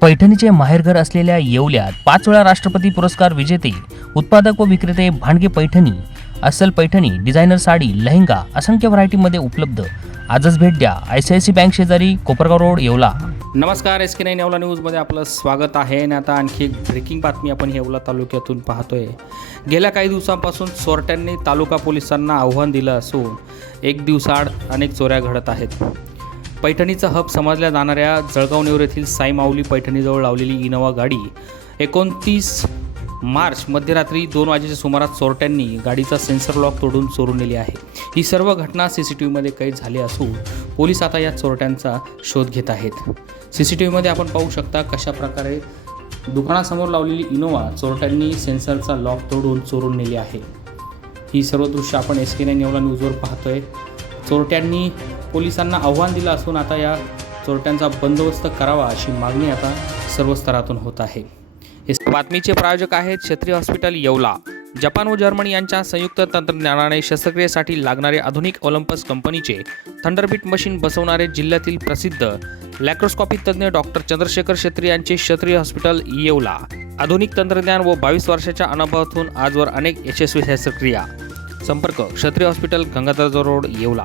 पैठणीचे माहेरघर असलेल्या येवल्यात 5 वेळा राष्ट्रपती पुरस्कार विजेते उत्पादक व विक्रेते भांडगे पैठणी, अस्सल पैठणी, डिझायनर साडी, लेहंगा असंख्य व्हरायटीमध्ये उपलब्ध। आजच भेट द्या ICICI बँक शेजारी, कोपरगाव रोड, येवला। नमस्कार, SK9 येवला न्यूजमध्ये आपलं स्वागत आहे। आणि आता आणखी एक ब्रेकिंग बातमी आपण येवला तालुक्यातून पाहतोय। गेल्या काही दिवसांपासून चोरट्यांनी तालुका पोलिसांना आव्हान दिलं असून एक दिवसाआड अनेक चोऱ्या घडत आहेत। पैठणीचा हब समजल्या जाणाऱ्या जळगाव येथील साई माऊली पैठणीजवळ लावलेली इनोवा गाडी 29 मार्च मध्यरात्री 2 वाजेच्या सुमारास चोरट्यांनी गाडीचा सेन्सर लॉक तोडून चोरून नेली आहे। ही सर्व घटना CCTV मध्ये कैद झाली असून पोलीस आता या चोरट्यांचा शोध घेत आहेत। CCTV मध्ये आपण पाहू शकता कशा प्रकारे दुकानासमोर लावलेली इनोवा चोरट्यांनी सेन्सरचा लॉक तोडून चोरून नेली आहे। ही सर्व दृश्य आपण SK9 येवला न्यूजवर पाहतोय। चोरट्यांनी पोलिसांना आव्हान दिलं असून आता या चोरट्यांचा बंदोबस्त करावा अशी मागणी आता सर्व स्तरातून होत आहे। इस बातमीचे प्रायोजक आहेत क्षत्रिय हॉस्पिटल येवला। जपान व जर्मनी यांच्या संयुक्त तंत्रज्ञानाने शस्त्रक्रियेसाठी लागणारे आधुनिक ओलंपस कंपनीचे थंडरबीट मशीन बसवणारे जिल्ह्यातील प्रसिद्ध लॅप्रोस्कोपी तज्ज्ञ डॉक्टर चंद्रशेखर क्षेत्री यांचे क्षत्रिय हॉस्पिटल येवला। आधुनिक तंत्रज्ञान व 22 वर्षाच्या अनुभवातून आजवर अनेक यशस्वी शस्त्रक्रिया। संपर्क क्षत्रिय हॉस्पिटल, गंगाधर रोड, येवला।